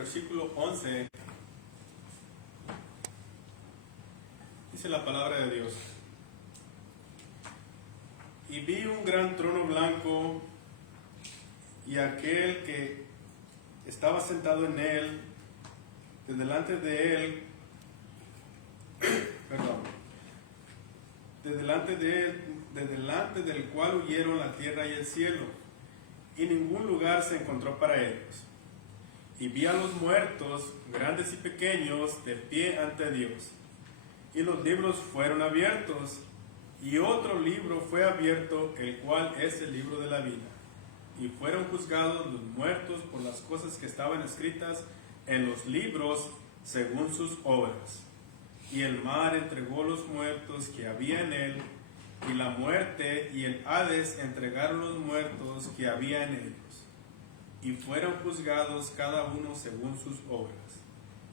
versículo 11, dice la palabra de Dios: y vi un gran trono blanco y aquel que estaba sentado en él, de delante de él, de delante del cual huyeron la tierra y el cielo, y ningún lugar se encontró para ellos. Y vi a los muertos, grandes y pequeños, de pie ante Dios. Y los libros fueron abiertos, y otro libro fue abierto, el cual es el libro de la vida. Y fueron juzgados los muertos por las cosas que estaban escritas en los libros según sus obras. Y el mar entregó los muertos que había en él, y la muerte y el Hades entregaron los muertos que había en ellos. Y fueron juzgados cada uno según sus obras.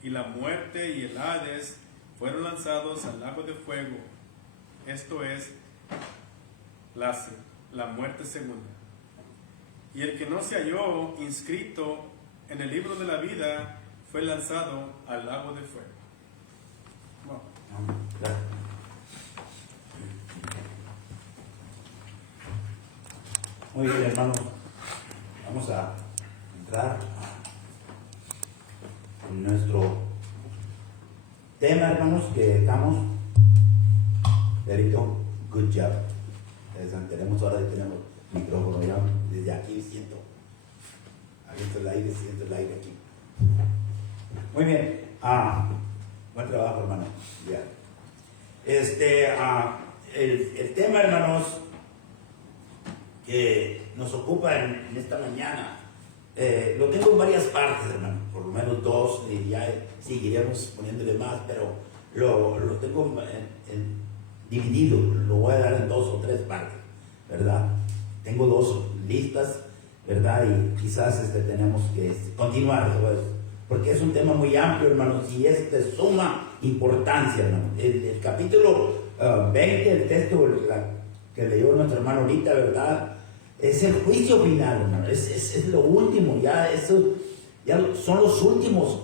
Y la muerte y el Hades fueron lanzados al lago de fuego. Esto es la muerte segunda. Y el que no se halló inscrito en el libro de la vida fue lanzado al lago de fuego. Wow. Muy bien, hermanos. Vamos a entrar en nuestro tema, hermanos, que estamos. Perito, good job. Tenemos ahora tenemos micrófono ya. Desde aquí siento el aire aquí. Muy bien. Buen trabajo, hermano. Ya. El tema, hermanos, que nos ocupa en esta mañana, lo tengo en varias partes, hermano, por lo menos dos, y ya seguiremos poniéndole más, pero lo tengo dividido, lo voy a dar en 2 o 3 partes, ¿verdad? Tengo 2 listas, ¿verdad? Y quizás tenemos que continuar, pues, porque es un tema muy amplio, hermanos, y es de suma importancia, hermano. El capítulo 20, el texto que leyó nuestro hermano ahorita, ¿verdad? Es el juicio final, hermano. Es lo último, ya son los últimos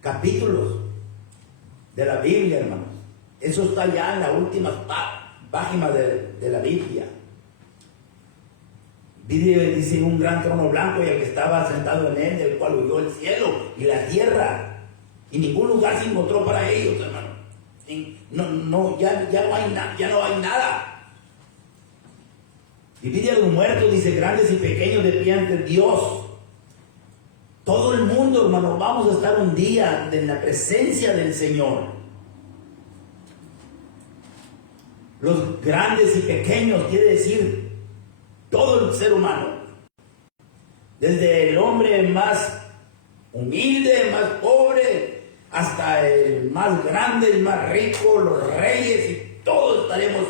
capítulos de la Biblia, hermanos. Eso está ya en la última página de la Biblia. Dice un gran trono blanco y el que estaba sentado en él, del cual huyó el cielo y la tierra, y ningún lugar se encontró para ellos, hermano. Ya no hay nada. Divide a los muertos, dice, grandes y pequeños de pie ante Dios. Todo el mundo, hermano, vamos a estar un día en la presencia del Señor. Los grandes y pequeños quiere decir todo el ser humano. Desde el hombre más humilde, más pobre, hasta el más grande, el más rico, los reyes, y todos estaremos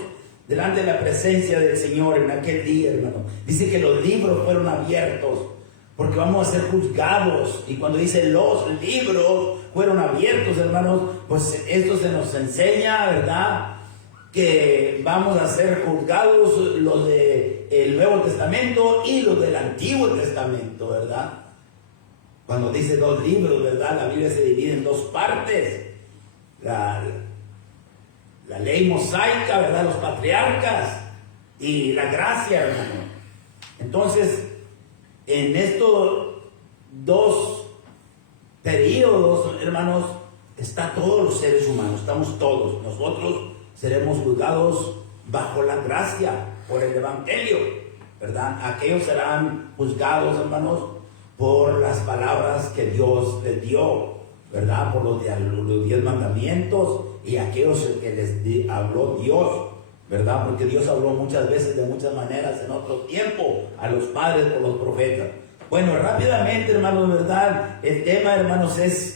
delante de la presencia del Señor en aquel día, hermano. Dice que los libros fueron abiertos, porque vamos a ser juzgados. Y cuando dice los libros fueron abiertos, hermanos, pues esto se nos enseña, ¿verdad?, que vamos a ser juzgados los del Nuevo Testamento y los del Antiguo Testamento, ¿verdad? Cuando dice 2 libros, ¿verdad?, la Biblia se divide en 2 partes. La ley mosaica, ¿verdad?, los patriarcas, y la gracia, hermano. Entonces, en estos 2 periodos, hermanos, está todos los seres humanos, estamos todos. Nosotros seremos juzgados bajo la gracia por el Evangelio, ¿verdad? Aquellos serán juzgados, hermanos, por las palabras que Dios les dio, ¿verdad? Por los 10 mandamientos y aquellos que les habló Dios, ¿verdad? Porque Dios habló muchas veces de muchas maneras en otro tiempo a los padres por los profetas. Bueno, rápidamente, hermanos, ¿verdad? El tema, hermanos, es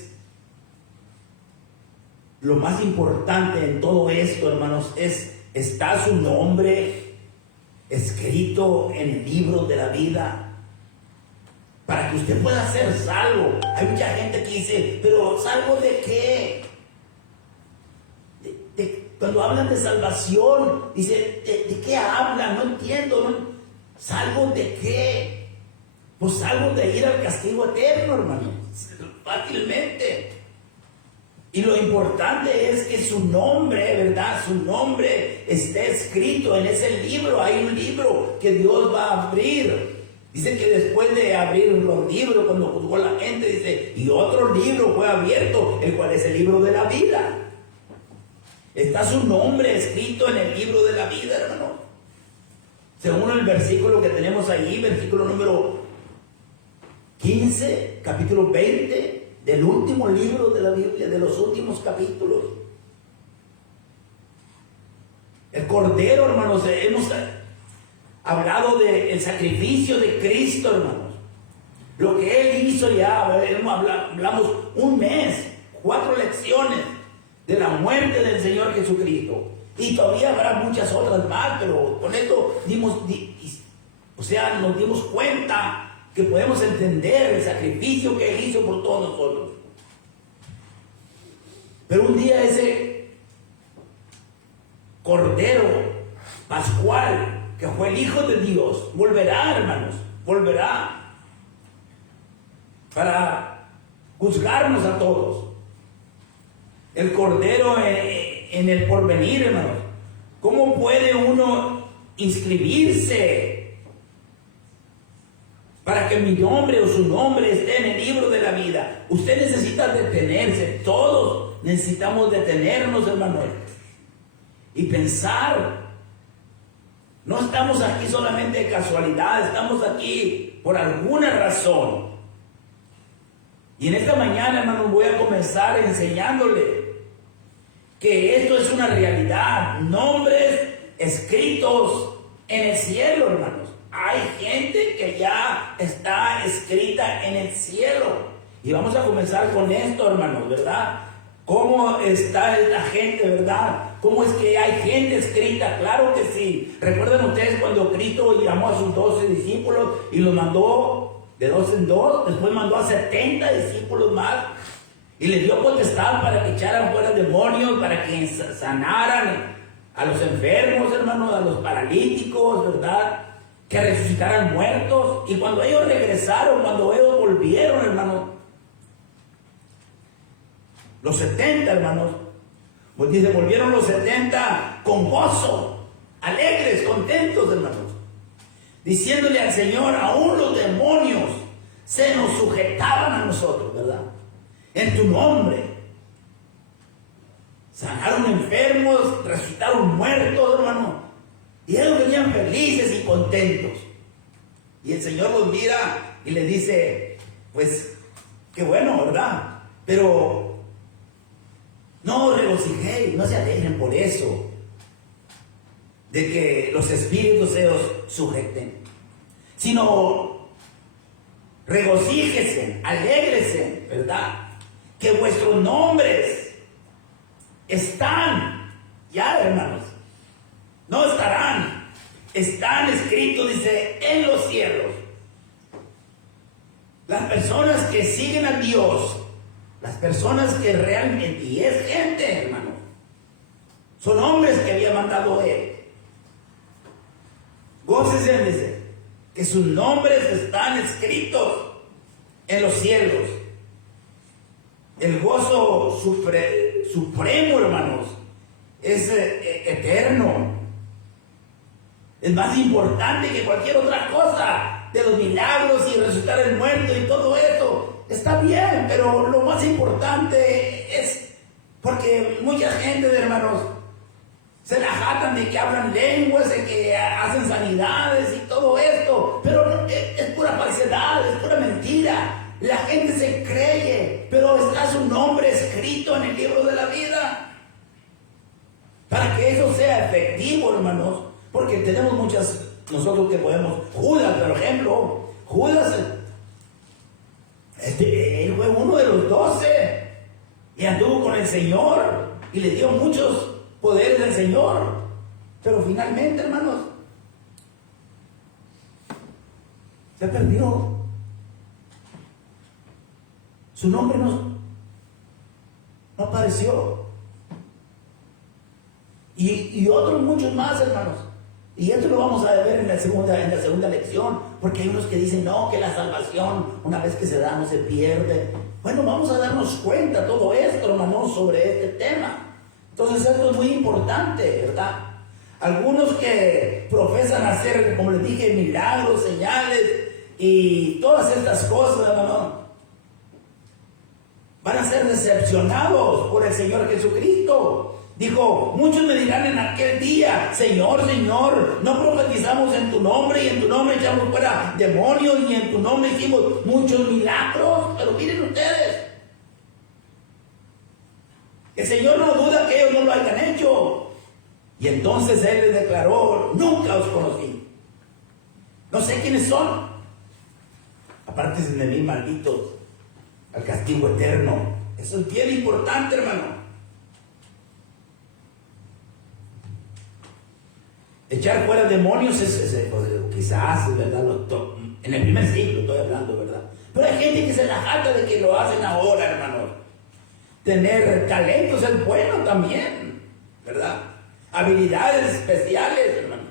lo más importante en todo esto, hermanos, ¿está su nombre escrito en el libro de la vida? Para que usted pueda ser salvo. Hay mucha gente que dice, pero ¿salvo de qué? Cuando hablan de salvación, dice, ¿de qué hablan? No entiendo, ¿no? ¿Salvo de qué? pues salgo de ir al castigo eterno, hermano, fácilmente. Y lo importante es que su nombre, ¿verdad? Su nombre esté escrito en ese libro. Hay un libro que Dios va a abrir. Dice que después de abrir los libros, cuando juzgó a la gente, dice, y otro libro fue abierto, el cual es el libro de la vida. Está su nombre escrito en el libro de la vida, hermano. Según el versículo que tenemos allí, versículo número 15, capítulo 20, del último libro de la Biblia, de los últimos capítulos. El Cordero, hermanos, hemos hablado del sacrificio de Cristo, hermanos. Lo que Él hizo ya, hablamos un mes, 4 lecciones de la muerte del Señor Jesucristo. Y todavía habrá muchas otras más, pero con esto nos dimos cuenta que podemos entender el sacrificio que Él hizo por todos nosotros. Pero un día ese Cordero Pascual, que fue el Hijo de Dios, volverá, hermanos, volverá para juzgarnos a todos. El Cordero en el porvenir, hermanos. ¿Cómo puede uno inscribirse para que mi nombre o su nombre esté en el libro de la vida? Usted necesita detenerse, todos necesitamos detenernos, hermano, y pensar. No estamos aquí solamente de casualidad, estamos aquí por alguna razón. Y en esta mañana, hermano, voy a comenzar enseñándole que esto es una realidad, nombres escritos en el cielo, hermanos. Hay gente que ya está escrita en el cielo. Y vamos a comenzar con esto, hermanos, ¿verdad? ¿Cómo está esta gente, verdad? ¿Cómo es que hay gente escrita? Claro que sí. ¿Recuerdan ustedes cuando Cristo llamó a sus 12 discípulos y los mandó de 2 en 2? Después mandó a 70 discípulos más y les dio potestad para que echaran fuera demonios, para que sanaran a los enfermos, hermanos, a los paralíticos, ¿verdad? Que resucitaran muertos. Y cuando ellos regresaron, cuando ellos volvieron, hermanos, los 70, hermanos, pues dice, volvieron los 70 con gozo, alegres, contentos, hermanos, diciéndole al Señor, aún los demonios se nos sujetaban a nosotros, ¿verdad? En tu nombre. Sanaron enfermos, resucitaron muertos, hermano. Y ellos venían felices y contentos. Y el Señor los mira y le dice, pues, qué bueno, ¿verdad? Pero no os regocijéis, no se alegren por eso, de que los espíritus se os sujeten, sino regocíjese, alégrese, ¿verdad? Que vuestros nombres están, ya, hermanos, no estarán, están escritos, dice, en los cielos. Las personas que siguen a Dios, las personas que realmente, y es gente, hermano, son hombres que había mandado Él. Gócese, dice, que sus nombres están escritos en los cielos. El gozo supremo, hermanos, es eterno. Es más importante que cualquier otra cosa, de los milagros y resucitar el muerto y todo eso. Está bien, pero lo más importante es, porque mucha gente, hermanos, se la jactan de que hablan lenguas, de que hacen sanidades y todo esto, pero es pura falsedad, es pura mentira. La gente se cree, pero está su nombre escrito en el libro de la vida. Para que eso sea efectivo, hermanos, porque tenemos muchas, nosotros que podemos, Judas, por ejemplo, Judas, él fue uno de los 12 y anduvo con el Señor y le dio muchos poderes del Señor, pero finalmente, hermanos, se perdió. Su nombre no apareció. Y otros muchos más, hermanos, Y esto lo vamos a ver en la segunda lección, porque hay unos que dicen, no, que la salvación, una vez que se da, no se pierde. Bueno, vamos a darnos cuenta todo esto, hermanos, sobre este tema. Entonces esto es muy importante, ¿verdad? Algunos que profesan hacer, como les dije, milagros, señales y todas estas cosas, hermano, van a ser decepcionados por el Señor Jesucristo. Dijo, muchos me dirán en aquel día, Señor, Señor, no profetizamos en tu nombre y en tu nombre echamos fuera demonios y en tu nombre hicimos muchos milagros. Pero miren ustedes, el Señor no duda que ellos no lo hayan hecho. Y entonces Él les declaró, nunca os conocí. No sé quiénes son. Apártense de mí, malditos, al castigo eterno. Eso es bien importante, hermano. Echar fuera demonios quizás, ¿verdad? En el primer siglo estoy hablando, ¿verdad? Pero hay gente que se la jacta de que lo hacen ahora, hermano. Tener talentos es bueno también, ¿verdad? Habilidades especiales, hermano.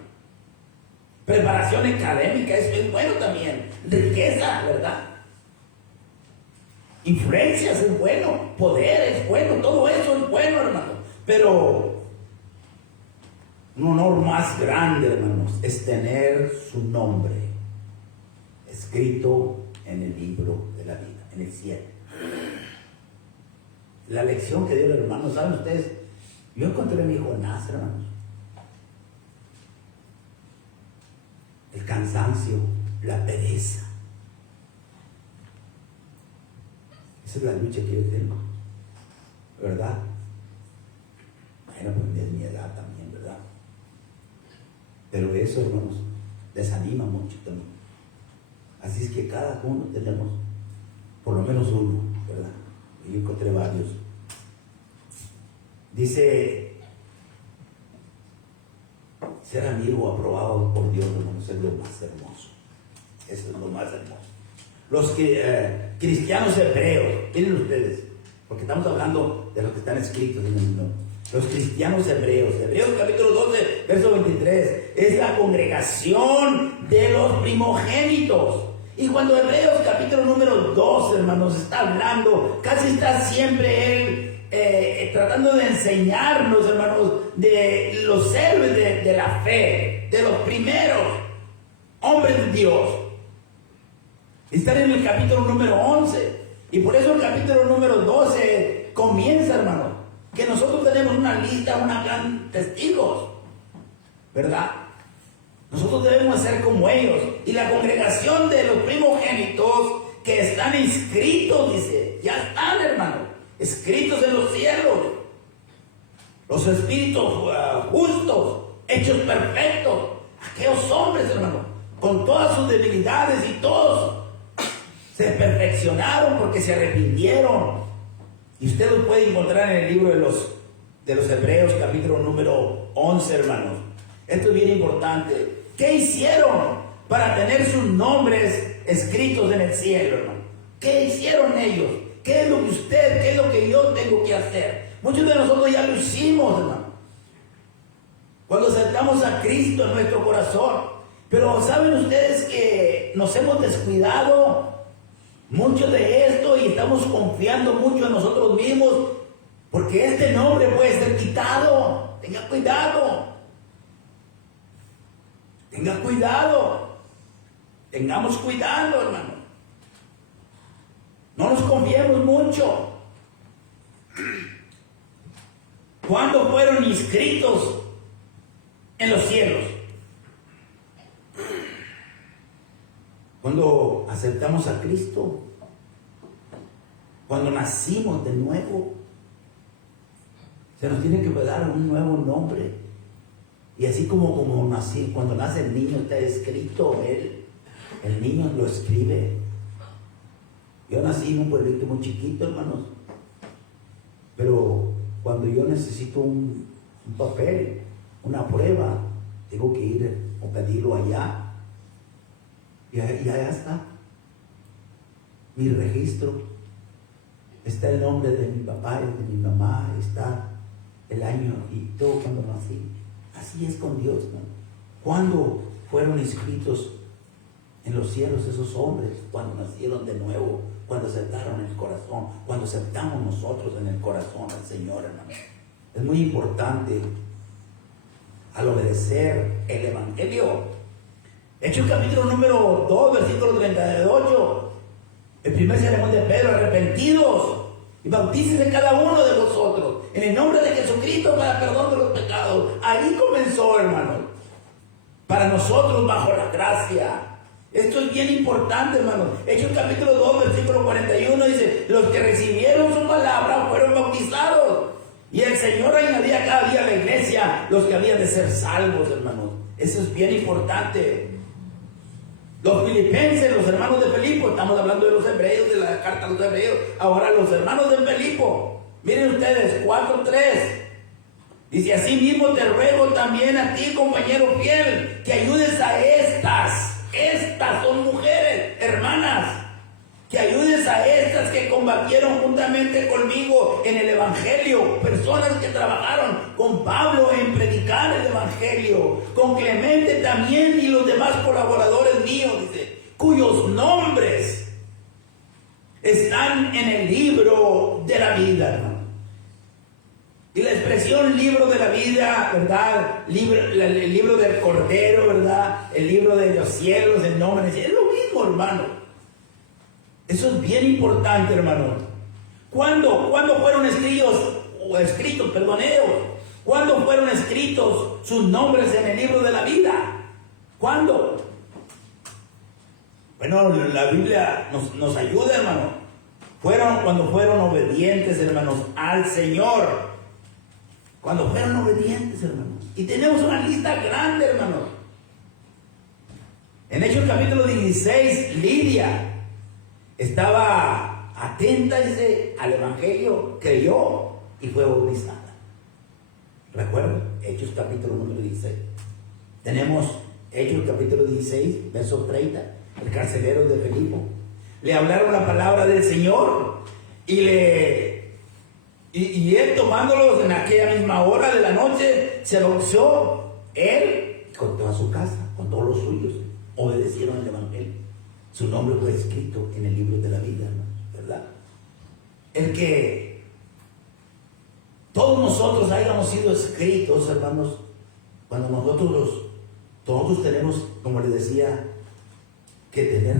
Preparación académica es bueno también. Riqueza, ¿verdad? Influencias es bueno. Poder es bueno. Todo eso es bueno, hermano. Pero un honor más grande, hermanos, es tener su nombre escrito en el libro de la vida, en el cielo. La lección que dio el hermano, ¿saben ustedes? Yo encontré a mi Jonás, hermanos. El cansancio, la pereza. Esa es la lucha que yo tengo, ¿verdad? Bueno, pues es mi edad también, ¿verdad? Pero eso, hermanos, desanima mucho también. Así es que cada uno tenemos por lo menos uno, ¿verdad? Yo encontré varios. Dice, ser amigo aprobado por Dios, hermanos, es lo más hermoso. Eso es lo más hermoso. Los cristianos hebreos, miren ustedes, porque estamos hablando de los que están escritos en el libro. Los cristianos hebreos, Hebreos capítulo 12, verso 23, es la congregación de los primogénitos. Y cuando Hebreos capítulo número 2, hermanos, está hablando, casi está siempre él tratando de enseñarnos, hermanos, de los héroes de la fe, de los primeros hombres de Dios. Están en el capítulo número 11. Y por eso el capítulo número 12 comienza, hermano, que nosotros tenemos una lista, una gran testigos, ¿verdad? Nosotros debemos ser como ellos. Y la congregación de los primogénitos que están inscritos, dice, ya están, hermano, escritos en los cielos. Los espíritus justos, hechos perfectos. Aquellos hombres, hermano, con todas sus debilidades y todos se perfeccionaron porque se arrepintieron. Y usted lo puede encontrar en el libro de los Hebreos, capítulo número 11, hermanos. Esto es bien importante. ¿Qué hicieron para tener sus nombres escritos en el cielo, hermano? ¿Qué hicieron ellos? ¿Qué es lo que usted, qué es lo que yo tengo que hacer? Muchos de nosotros ya lo hicimos, hermano. Cuando aceptamos a Cristo en nuestro corazón. Pero ¿saben ustedes que nos hemos descuidado mucho de esto y estamos confiando mucho en nosotros mismos? Porque este nombre puede ser quitado. Tenga cuidado. Tenga cuidado. Tengamos cuidado, hermano. No nos confiemos mucho. ¿Cuándo fueron inscritos en los cielos? Cuando aceptamos a Cristo. Cuando nacimos de nuevo. Se nos tiene que dar un nuevo nombre. Y así como nací, cuando nace el niño está escrito, el niño lo escribe. Yo nací en un pueblito muy chiquito, hermanos. Pero cuando yo necesito un papel, una prueba, tengo que ir o pedirlo allá. Y allá está. Mi registro. Está el nombre de mi papá y de mi mamá. Está el año y todo cuando nací. Así es con Dios, hermano. ¿Cuándo fueron inscritos en los cielos esos hombres? Cuando nacieron de nuevo, cuando aceptaron el corazón, cuando aceptamos nosotros en el corazón al Señor, hermano. Es muy importante al obedecer el Evangelio. Hechos capítulo número 2, versículo 38. El primer sermón de Pedro: arrepentidos y bautícense cada uno de vosotros en el nombre de Jesucristo para perdón de los pecados. Ahí comenzó, hermano, para nosotros bajo la gracia. Esto es bien importante, hermano. Hechos capítulo 2, versículo 41 dice: los que recibieron su palabra fueron bautizados, y el Señor añadía cada día a la iglesia los que habían de ser salvos, hermano. Eso es bien importante. Los filipenses, los hermanos de Filipo, estamos hablando de los hebreos, de la carta a los hebreos. Ahora los hermanos de Filipo, miren ustedes, 4:3. Dice: así mismo te ruego también a ti, compañero fiel, que ayudes a estas son mujeres, hermanas, que ayudes a estas que combatieron juntamente conmigo en el Evangelio, personas que trabajaron con Pablo en predicar el Evangelio, con Clemente también y los demás colaboradores míos, dice, cuyos nombres están en el libro de la vida, hermano. Y la expresión libro de la vida, ¿verdad? El libro del Cordero, ¿verdad? El libro de los cielos, el nombre, es lo mismo, hermano. Eso es bien importante, hermano. ¿Cuándo fueron escritos, ¿Cuándo fueron escritos sus nombres en el libro de la vida? ¿Cuándo? Bueno, la Biblia nos ayuda, hermano. Cuando fueron obedientes, hermanos, al Señor. Cuando fueron obedientes, hermanos. Y tenemos una lista grande, hermanos. En Hechos capítulo 16, Lidia estaba atenta, dice, al Evangelio, creyó y fue bautizada. Recuerden, Hechos capítulo número 16. Tenemos Hechos capítulo 16, verso 30. El carcelero de Filipo. Le hablaron la palabra del Señor y él, tomándolos en aquella misma hora de la noche, se bautizó él con toda su casa, con todos los suyos. Obedecieron el Evangelio. Su nombre fue escrito en el libro de la vida, ¿verdad? El que todos nosotros hayamos sido escritos, hermanos, cuando todos tenemos, como les decía, que tener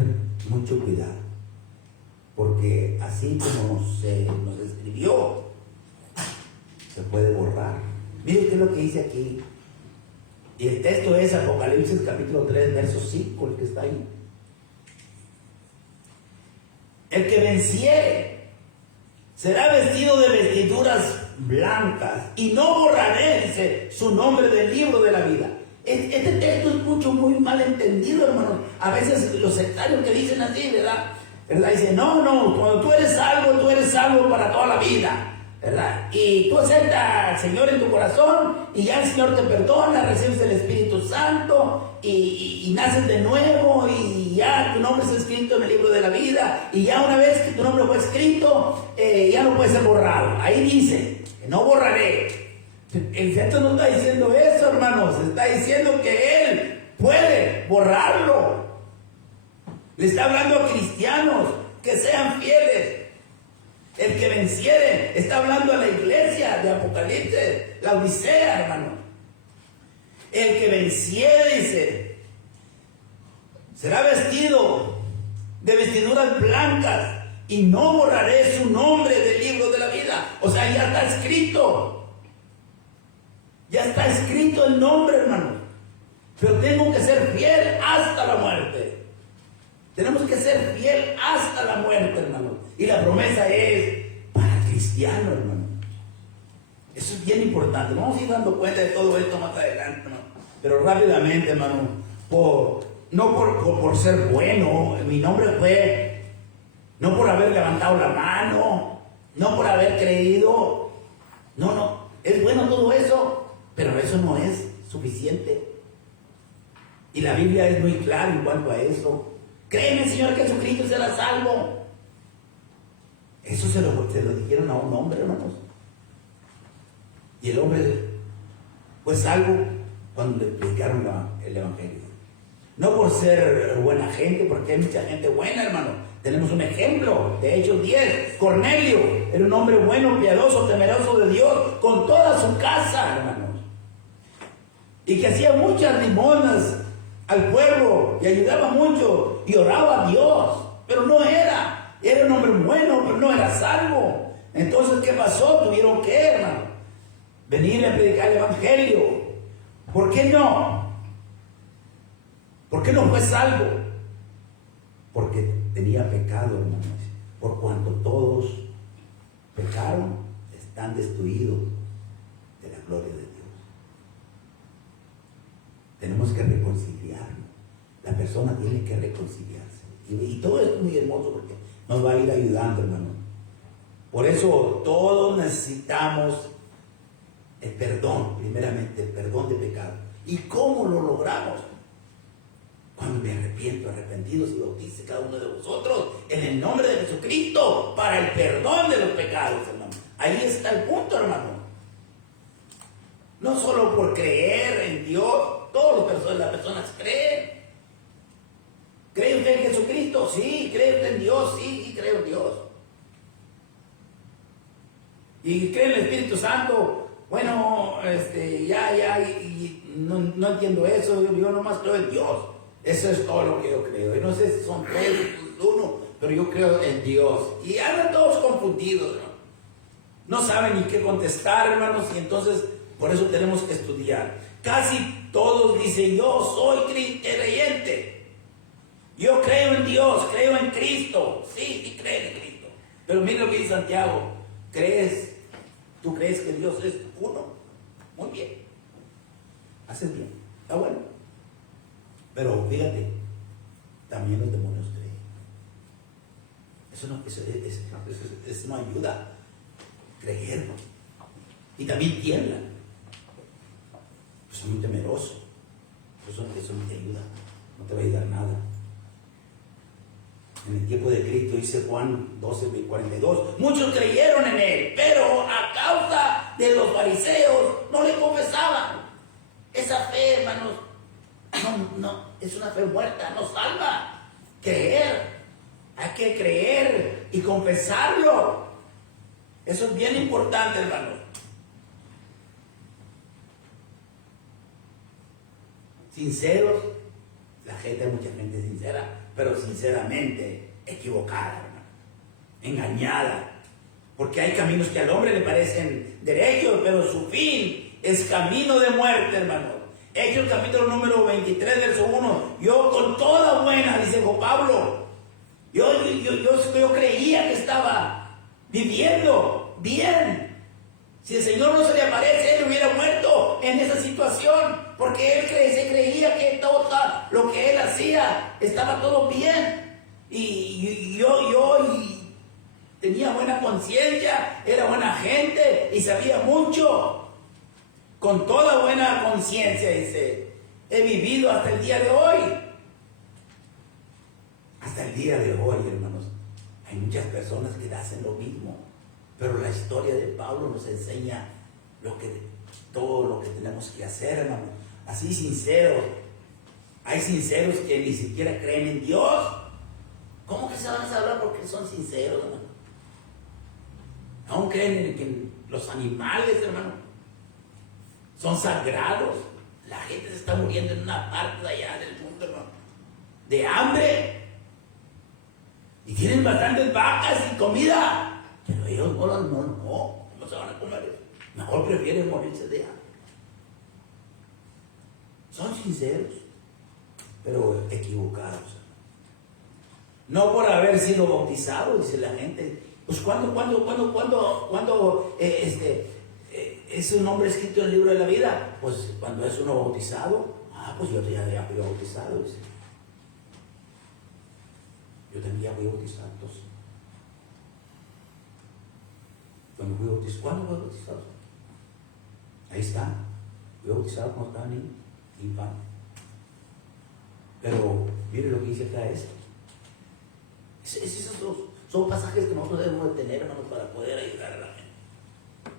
mucho cuidado, porque así como nos escribió, se puede borrar. Miren qué es lo que dice aquí, y el texto es Apocalipsis capítulo 3, verso 5, el que está ahí. El que venciere será vestido de vestiduras blancas, y no borraré, dice, su nombre del libro de la vida. Este texto es muy mal entendido, hermanos. A veces los sectarios que dicen así, ¿verdad? Dicen, no, cuando tú eres salvo para toda la vida, ¿verdad? Y tú aceptas al Señor en tu corazón, y ya el Señor te perdona, recibes el Espíritu Santo, y naces de nuevo, y ya tu nombre está escrito en el libro de la vida, y ya una vez que tu nombre fue escrito, ya no puede ser borrado. Ahí dice, que no borraré. El texto no está diciendo eso, hermanos. Está diciendo que Él puede borrarlo. Le está hablando a cristianos que sean fieles. El que venciere, está hablando a la iglesia de Apocalipsis, la Odisea, hermano. El que venciere, dice, será vestido de vestiduras blancas, y no borraré su nombre del libro de la vida. O sea, ya está escrito. Ya está escrito el nombre, hermano. Pero tengo que ser fiel hasta la muerte. Tenemos que ser fiel hasta la muerte, hermano. Y la promesa es para cristianos, hermano. Eso es bien importante. Vamos a ir dando cuenta de todo esto más adelante, hermano. Pero rápidamente, hermano. No por ser bueno. Mi nombre fue no por haber levantado la mano, no por haber creído. No. Es bueno todo eso. Pero eso no es suficiente. Y la Biblia es muy clara en cuanto a eso. Créeme, Señor Jesucristo será salvo. Eso se lo dijeron a un hombre, hermanos. Y el hombre fue salvo cuando le predicaron el Evangelio. No por ser buena gente, porque hay mucha gente buena, hermano. Tenemos un ejemplo de Hechos 10. Cornelio era un hombre bueno, piadoso, temeroso de Dios, con toda su casa, hermanos. Y que hacía muchas limonas al pueblo y ayudaba mucho y oraba a Dios. Pero no era un hombre bueno, pero no era salvo. Entonces, ¿qué pasó? Tuvieron que, hermano, venir a predicar el Evangelio. ¿Por qué no? ¿Por qué no fue salvo? Porque tenía pecado, hermanos. Por cuanto todos pecaron, están destruidos de la gloria de Dios. Tenemos que reconciliarnos. La persona tiene que reconciliarse. Y todo esto es muy hermoso porque nos va a ir ayudando, hermano. Por eso todos necesitamos el perdón, primeramente el perdón de pecado. ¿Y cómo lo logramos? Cuando me arrepiento, arrepentidos y bautice cada uno de vosotros en el nombre de Jesucristo para el perdón de los pecados, hermano. Ahí está el punto, hermano. No solo por creer en Dios, todas las personas creen. ¿Cree usted en Jesucristo? Sí. ¿Cree usted en Dios? Sí, creo en Dios. ¿Y cree en el Espíritu Santo? Bueno, no entiendo eso. Yo nomás creo en Dios. Eso es todo lo que yo creo. Y no sé si son tres, uno, pero yo creo en Dios. Y andan todos confundidos, ¿no? No saben ni qué contestar, hermanos, y entonces por eso tenemos que estudiar. Casi todos dicen, yo soy creyente. Yo creo en Dios, creo en Cristo. Sí, creen en Cristo. Pero mira lo que dice Santiago. ¿Tú crees que Dios es uno? Muy bien. Haces bien. Está bueno. Pero fíjate, también los demonios creen. Eso no ayuda. Creer. Y también tiemblan. Pues son muy temerosos. Eso no te ayuda. No te va a ayudar nada. En el tiempo de Cristo, dice Juan 12:42, muchos creyeron en él, pero a causa de los fariseos no le confesaban. Esa fe, hermanos, no, es una fe muerta, no salva. Creer, hay que creer y confesarlo. Eso es bien importante, hermanos. Sinceros, hay mucha gente sincera, pero sinceramente equivocada, hermano, engañada, porque hay caminos que al hombre le parecen derechos, pero su fin es camino de muerte, hermano. Hechos capítulo número 23, verso 1. Yo con toda buena, dice Juan Pablo, yo creía que estaba viviendo bien. Si el Señor no se le aparece, él hubiera muerto en esa situación, porque él se creía que todo lo que él hacía estaba todo bien. Y yo tenía buena conciencia, era buena gente y sabía mucho. Con toda buena conciencia, dice, he vivido hasta el día de hoy. Hasta el día de hoy, hermanos, hay muchas personas que hacen lo mismo. Pero la historia de Pablo nos enseña todo lo que tenemos que hacer, hermano. Así sinceros. Hay sinceros que ni siquiera creen en Dios. ¿Cómo que se van a salvar porque son sinceros, hermano? Aún creen en los animales, hermano. Son sagrados. La gente se está muriendo en una parte de allá del mundo, hermano, de hambre. Y tienen bastantes vacas y comida. Pero ellos no se van a comer eso. Mejor prefieren morirse de hambre. Son sinceros, pero equivocados. No por haber sido bautizados, dice la gente. Pues cuando es un nombre escrito en el libro de la vida, pues cuando es uno bautizado, pues yo ya fui bautizado, dice. Yo también ya fui bautizado, entonces. Cuando fui bautizado, ¿cuándo fui bautizado? Ahí está, fui bautizado cuando estaba niño, infante. Pero mire lo que dice acá esto. Esos son pasajes que nosotros debemos de tener, hermanos, para poder ayudar a la gente.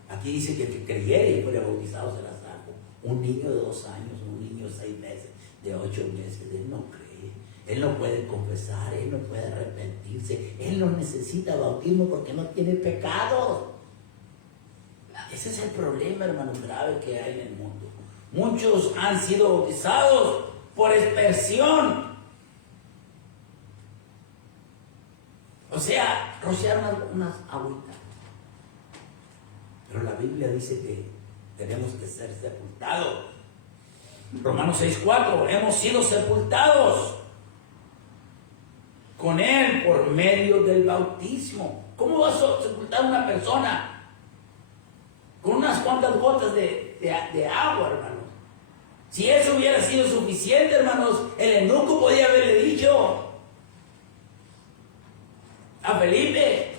Aquí dice que el que creyere y fuera bautizado será salvo. Un niño de 2 años, niño 6 meses, de 8 meses, él no cree, él no puede confesar, él no puede arrepentirse, él no necesita bautismo porque no tiene pecados. Ese es el problema, hermano, grave que hay en el mundo. Muchos han sido bautizados por expersión. O sea, rociaron unas agüitas. Pero la Biblia dice que tenemos que ser sepultados. Romanos 6:4, hemos sido sepultados con Él por medio del bautismo. ¿Cómo vas a sepultar a una persona con unas cuantas gotas de agua, hermanos? Si eso hubiera sido suficiente, hermanos, el eunuco podía haberle dicho a Felipe: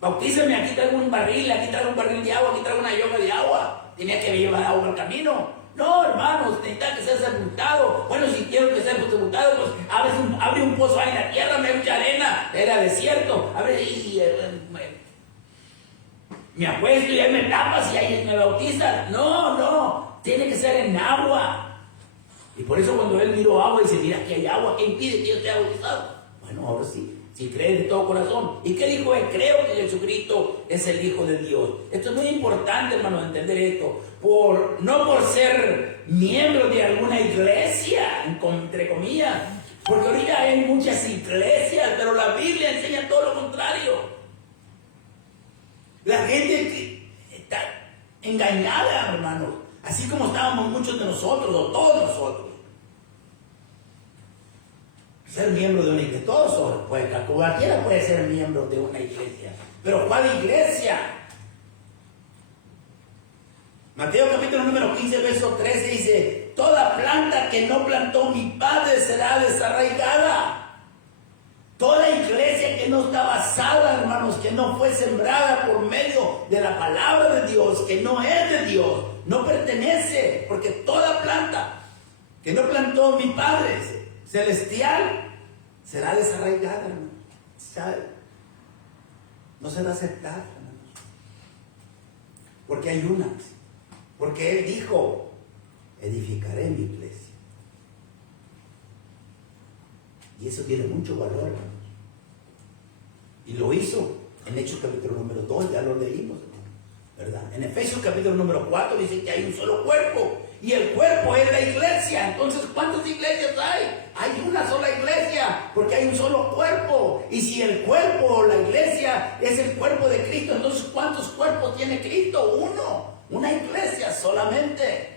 bautízame, aquí traigo un barril, aquí traigo un barril de agua, aquí traigo una yoga de agua. Tenía que llevar agua al camino. No, hermanos, necesita que sea sepultado. Bueno, si quiero que sea sepultado, pues abre un pozo ahí en la tierra, me echa arena, era desierto. Abre y me apuesto y ahí me tapas y ahí me bautizan. No, tiene que ser en agua. Y por eso cuando él miró agua y dice: mira, aquí hay agua, ¿qué impide que yo sea bautizado? Bueno, ahora sí. Si crees de todo corazón. ¿Y qué dijo él? Creo que Jesucristo es el Hijo de Dios. Esto es muy importante, hermano, entender esto. No por ser miembro de alguna iglesia, entre comillas. Porque ahorita hay muchas iglesias, pero la Biblia enseña todo lo contrario. La gente está engañada, hermanos. Así como estábamos muchos de nosotros, o todos nosotros. Ser miembro de una iglesia, todos cualquiera puede ser miembro de una iglesia, pero ¿cuál iglesia? Mateo capítulo número 15, verso 13 dice: toda planta que no plantó mi Padre será desarraigada. Toda iglesia que no está basada, hermanos, que no fue sembrada por medio de la palabra de Dios, que no es de Dios, no pertenece, porque toda planta que no plantó mi Padre celestial será desarraigada, hermano. No será aceptada, hermanos. Porque hay una. Porque Él dijo: edificaré mi iglesia. Y eso tiene mucho valor, hermanos. Y lo hizo en Hechos capítulo número 2, ya lo leímos, ¿verdad? En Efesios capítulo número 4 dice que hay un solo cuerpo. Y el cuerpo es la iglesia. Entonces, ¿cuántas iglesias hay? Hay una sola iglesia, porque hay un solo cuerpo. Y si el cuerpo o la iglesia es el cuerpo de Cristo, entonces ¿cuántos cuerpos tiene Cristo? Uno. Una iglesia solamente.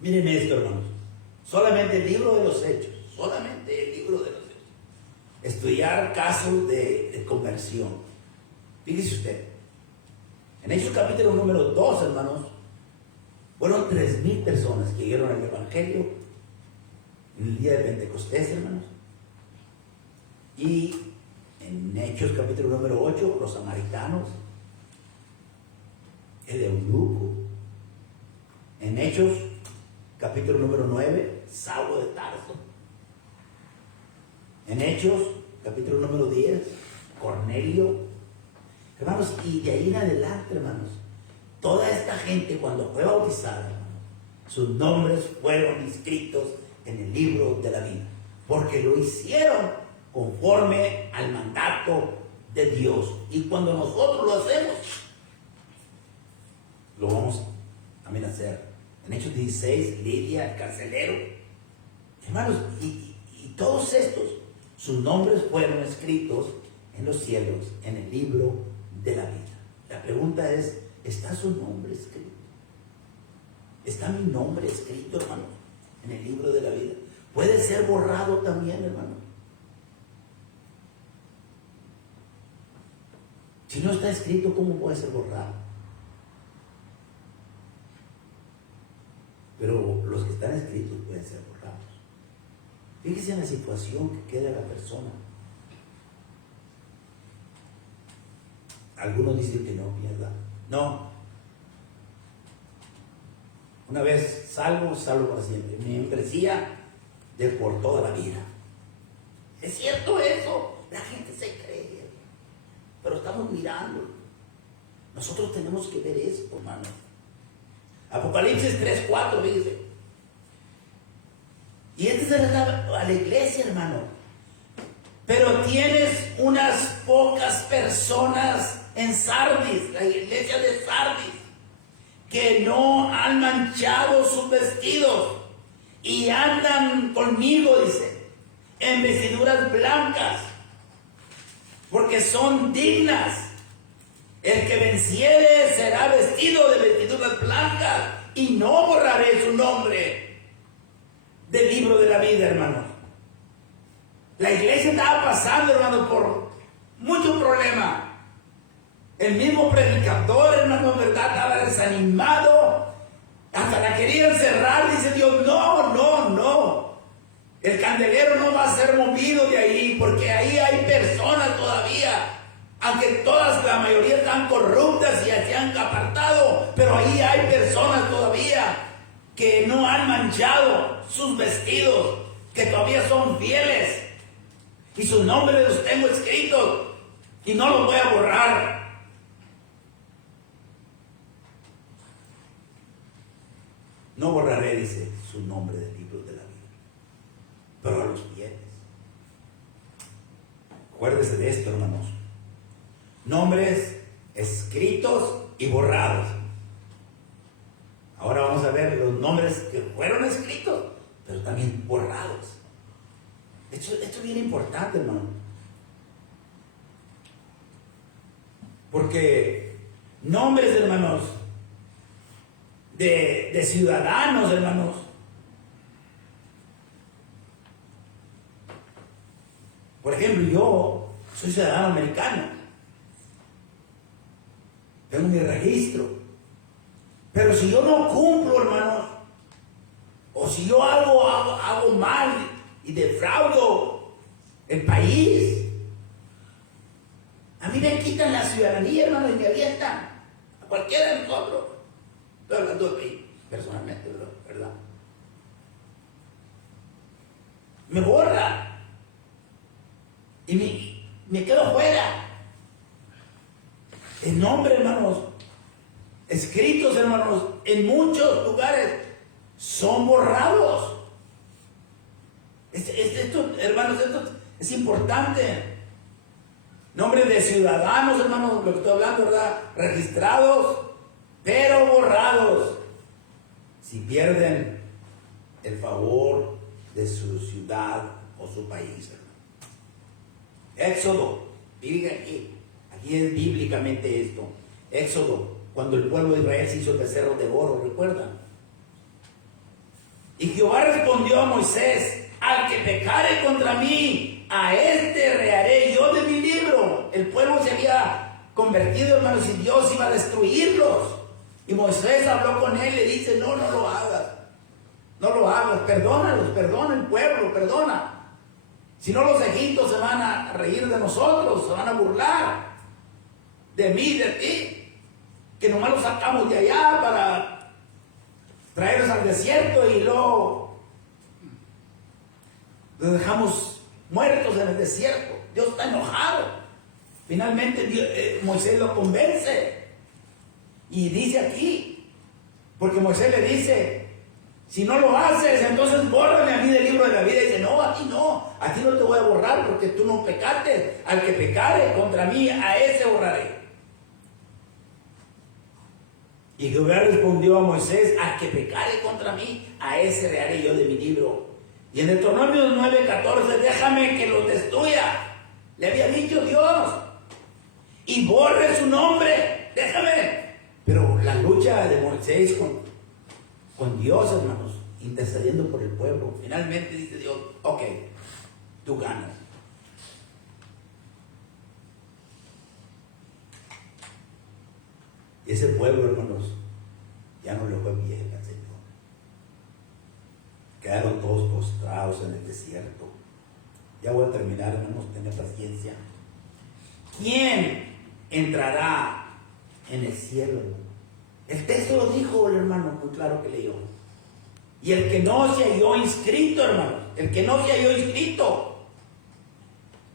Miren esto, hermanos. Solamente el libro de los Hechos. Solamente el libro de los Hechos. Estudiar casos de conversión. Fíjese usted, en Hechos capítulo número 2, hermanos, fueron 3,000 personas que llegaron al Evangelio en el día de Pentecostés, hermanos. Y en Hechos capítulo número 8, los samaritanos, el eunuco. En Hechos capítulo número 9, Saulo de Tarso. En Hechos capítulo número 10, Cornelio. Hermanos, y de ahí en adelante, hermanos, toda esta gente cuando fue bautizada, hermanos, sus nombres fueron inscritos en el libro de la vida, porque lo hicieron conforme al mandato de Dios. Y cuando nosotros lo hacemos, lo vamos también a hacer. En Hechos 16, Lidia, el carcelero, hermanos, y todos estos, sus nombres fueron escritos en los cielos, en el libro de la vida. La pregunta es: ¿está su nombre escrito? ¿Está mi nombre escrito, hermano, en el libro de la vida? ¿Puede ser borrado también, hermano? Si no está escrito, ¿cómo puede ser borrado? Pero los que están escritos pueden ser borrados. Fíjese en la situación que queda la persona. Algunos dicen que no, mierda. No. Una vez salvo para siempre. Mi membresía de por toda la vida. ¿Es cierto eso? La gente se cree. Pero estamos mirando. Nosotros tenemos que ver esto, hermano. Apocalipsis 3:4 dice. Y este es a la iglesia, hermano. Pero tienes unas pocas personas en Sardis, la iglesia de Sardis, que no han manchado sus vestidos y andan conmigo, dice, en vestiduras blancas, porque son dignas. El que venciere será vestido de vestiduras blancas y no borraré su nombre del libro de la vida, hermano. La iglesia estaba pasando, hermano, por mucho problema. El mismo predicador, hermano, ¿verdad? Estaba desanimado. Hasta la querían cerrar. Dice Dios, no. El candelero no va a ser movido de ahí, porque ahí hay personas todavía. Aunque la mayoría están corruptas y se han apartado, pero ahí hay personas todavía que no han manchado sus vestidos, que todavía son fieles. Y sus nombres los tengo escritos y no los voy a borrar. No borraré, dice, su nombre del libro de la vida, pero a los fieles. Acuérdese de esto, hermanos. Nombres escritos y borrados. Ahora vamos a ver los nombres que fueron escritos, pero también borrados. Esto es bien importante, hermano. Porque nombres, hermanos, de ciudadanos, hermanos, por ejemplo, yo soy ciudadano americano, tengo mi registro, pero si yo no cumplo, hermanos, o si yo hago mal y defraudo el país, a mí me quitan la ciudadanía, hermano, y me avientan a cualquiera de nosotros. Estoy hablando de mí, personalmente, ¿verdad? Me borra y me quedo fuera. El nombre, hermanos, escritos, hermanos, en muchos lugares son borrados. Esto, hermanos, esto es importante. Nombres de ciudadanos, hermanos, lo que estoy hablando, ¿verdad? Registrados, pero borrados. Si pierden el favor de su ciudad o su país, hermano. Éxodo, miren aquí es bíblicamente esto. Éxodo, cuando el pueblo de Israel se hizo el becerro de oro, ¿recuerdan? Y Jehová respondió a Moisés: al que pecare contra mí, a este reharé yo de mi libro. El pueblo se había convertido, hermanos, y Dios iba a destruirlos. Y Moisés habló con él y le dice: no lo hagas, perdona el pueblo, perdona. Si no, los egipcios se van a reír de nosotros, se van a burlar de mí, de ti, que nomás los sacamos de allá para traerlos al desierto y luego los dejamos muertos en el desierto. Dios está enojado. Finalmente Moisés lo convence y dice aquí, porque Moisés le dice: si no lo haces, entonces bórrame a mí del libro de la vida. Y dice: no, a ti no te voy a borrar, porque tú no pecaste. Al que pecare contra mí, a ese borraré. Y Jehová respondió a Moisés: al que pecare contra mí, a ese reharé yo de mi libro. Y en Deuteronomio 9:14: déjame que los destruya, le había dicho Dios, y borre su nombre, déjame. Pero la lucha de Moisés con Dios, hermanos, intercediendo por el pueblo, finalmente dice Dios: ok, tú ganas. Y ese pueblo, hermanos, ya no le fue bien al Señor. Quedaron todos postrados en el desierto. Ya voy a terminar, hermanos, tened paciencia. ¿Quién entrará en el cielo? El texto lo dijo el hermano, muy claro que leyó. Y el que no se halló inscrito, hermanos, el que no se halló inscrito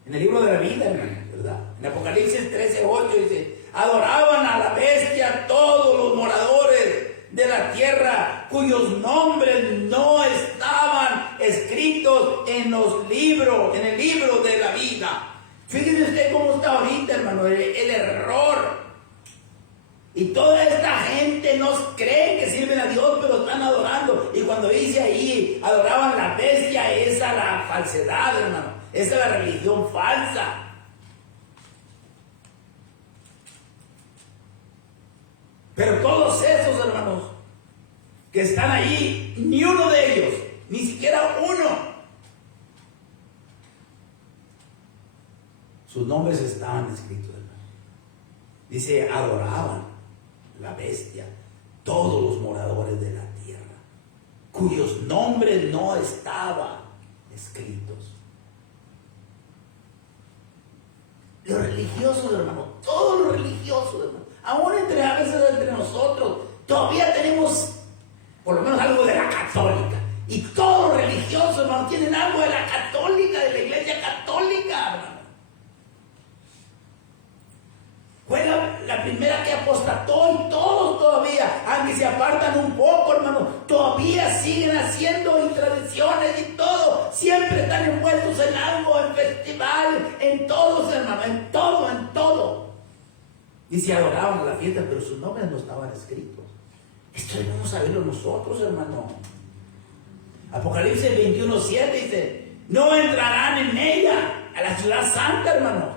en el libro de la vida, hermanos, ¿verdad? En Apocalipsis 13:8 dice: adoraban a la bestia todos los moradores de la tierra, cuyos nombres no estaban escritos en el libro de la vida. Fíjense usted cómo está ahorita, hermano, el error. Y toda esta gente no cree que sirven a Dios, pero están adorando. Y cuando dice ahí, adoraban la bestia, esa es la falsedad, hermano. Esa es la religión falsa. Pero todos esos, hermanos, que están ahí, ni uno de ellos, ni siquiera uno, sus nombres estaban escritos, hermano. Dice, adoraban la bestia, todos los moradores de la tierra, cuyos nombres no estaban escritos. Los religiosos, hermano, todos los religiosos, hermano, aún a veces entre nosotros, todavía tenemos por lo menos algo de la católica. Y todos los religiosos, hermano, tienen algo de la católica, de la iglesia católica, hermano. Fue la primera que apostató y todos todavía, aunque se apartan un poco, hermano, todavía siguen haciendo tradiciones y todo. Siempre están envueltos en algo, en festival, en todos, hermano, en todo. Y se adoraban a la fiesta, pero sus nombres no estaban escritos. Esto debemos saberlo nosotros, hermano. Apocalipsis 21:7 dice, no entrarán en ella, a la ciudad santa, hermano,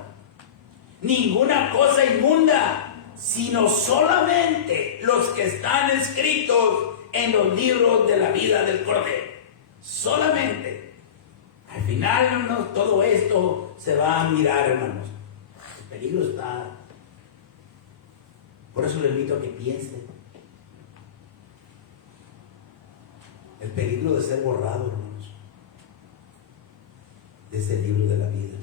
ninguna cosa inmunda, sino solamente los que están escritos en los libros de la vida del Cordero. Solamente. Al final, hermanos, todo esto se va a mirar, hermanos. El peligro está. Por eso les invito a que piensen. El peligro de ser borrado, hermanos, de ese libro de la vida.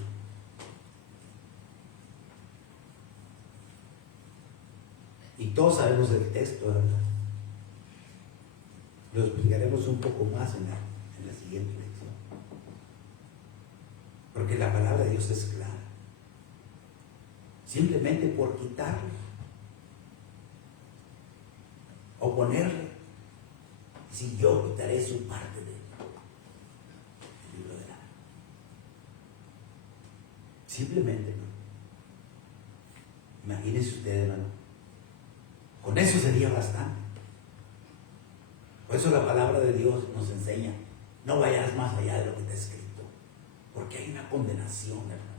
Y todos sabemos el texto, ¿verdad? Lo explicaremos un poco más en la siguiente lección. Porque la palabra de Dios es clara. Simplemente por quitarle o ponerle, si yo quitaré su parte del libro de la vida. Simplemente, ¿no? Imagínense ustedes, hermano. Con eso sería bastante. Por eso la palabra de Dios nos enseña, no vayas más allá de lo que está escrito, porque hay una condenación, hermano.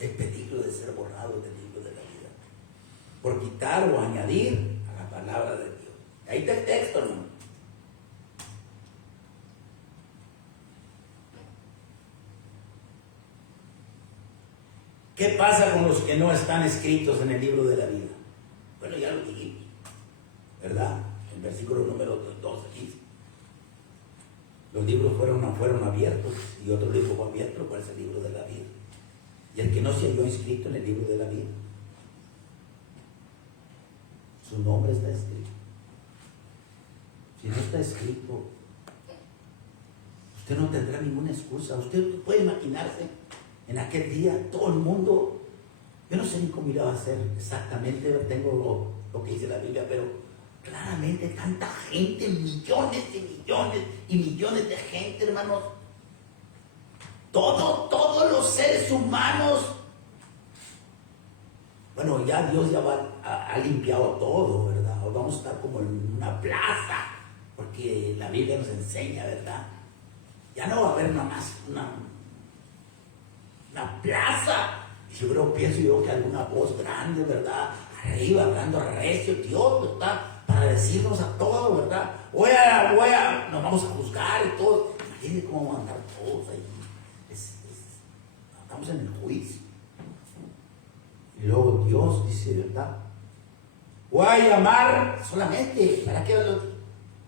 El peligro de ser borrado del libro de la vida, por quitar o añadir a la palabra de Dios. Ahí está el texto, hermano. ¿Qué pasa con los que no están escritos en el libro de la vida? Bueno, ya lo dijimos, ¿verdad? El versículo número 12 dice, los libros fueron abiertos y otro libro fue abierto, ¿cuál es el libro de la vida? Y el que no se halló inscrito en el libro de la vida, su nombre está escrito. Si no está escrito, usted no tendrá ninguna excusa. Usted puede imaginarse en aquel día todo el mundo. Yo no sé ni cómo iba a hacer exactamente, tengo lo que dice la Biblia, pero claramente tanta gente, millones y millones y millones de gente, hermanos. Todos los seres humanos. Bueno, ya Dios ya ha limpiado todo, ¿verdad? Hoy vamos a estar como en una plaza, porque la Biblia nos enseña, ¿verdad? Ya no va a haber nada más una plaza. Yo pienso yo que alguna voz grande, ¿verdad? Arriba, hablando recio, Dios, ¿verdad? Para decirnos a todos, ¿verdad? Nos vamos a juzgar y todo. Imagínense cómo van a andar todos ahí. Estamos en el juicio. Y luego Dios dice, ¿verdad? Voy a llamar solamente, ¿para qué?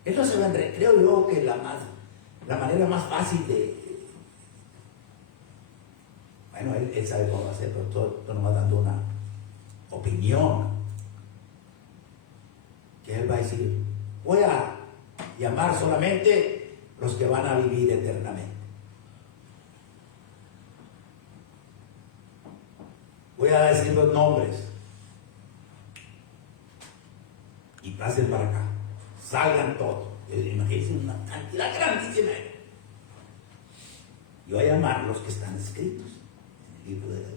Eso se va a creo yo que la manera más fácil de. Bueno, él sabe cómo va a hacer, pero todo nos va dando una opinión. Que él va a decir, voy a llamar solamente los que van a vivir eternamente. Voy a decir los nombres pasen para acá, salgan todos. Imagínense una cantidad grandísima. Yo voy a llamar los que están escritos en el libro de David.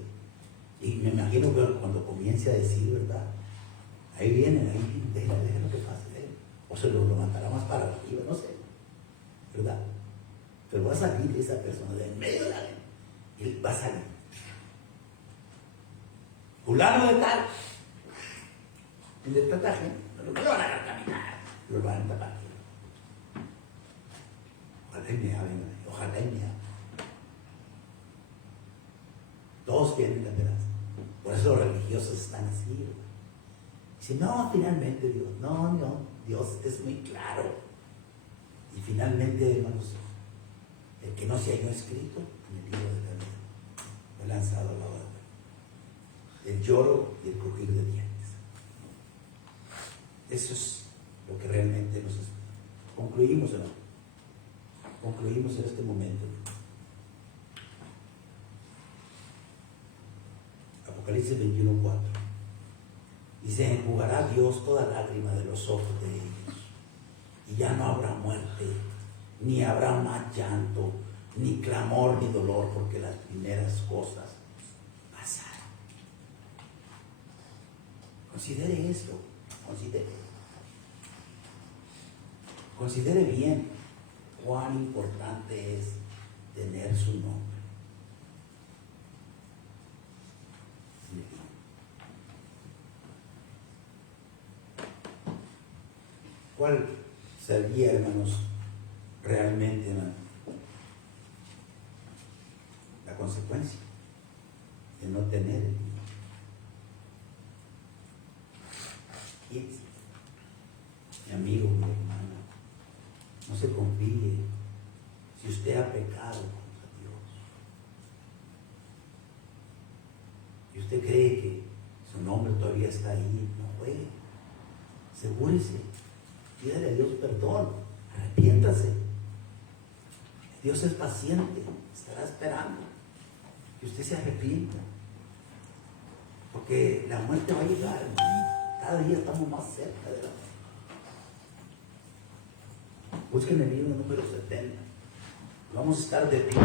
Y me imagino que cuando comience a decir, ¿verdad? Ahí vienen, déjalo que pase. O se lo matará más para arriba, no sé. ¿Verdad? Pero va a salir esa persona de en medio de la gente. Y él va a salir. Fulano de tal. Y de tanta gente. Pero no lo van a caminar. Lo van a tapar. Ojalá y me hablen. Ojalá y me hablen. Todos tienen la esperanza. Por eso los religiosos están así. Dicen, no, finalmente Dios. No, Dios es muy claro. Y finalmente, hermanos, el que no se halló escrito en el libro de la vida fue lanzado a la hora del lloro y el crujir de dientes. Eso es lo que realmente nos concluimos, hermano. Concluimos en este momento. Apocalipsis 21:4. Dice, enjugará Dios toda lágrima de los ojos de ellos, y ya no habrá muerte, ni habrá más llanto, ni clamor, ni dolor, porque las primeras cosas pasaron. Considere esto, considere bien cuán importante es tener su nombre. ¿Cuál sería, hermanos, realmente, hermano, la consecuencia de no tener el nombre? Fíjense, mi amigo, mi hermana, no se confíe. Si usted ha pecado contra Dios y usted cree que su nombre todavía está ahí, no juegue. Asegúrese. Pídale a Dios perdón, arrepiéntase. Dios es paciente, estará esperando que usted se arrepienta. Porque la muerte va a llegar, hermano. Cada día estamos más cerca de la muerte. Busquen el libro número 70. Vamos a estar de pie.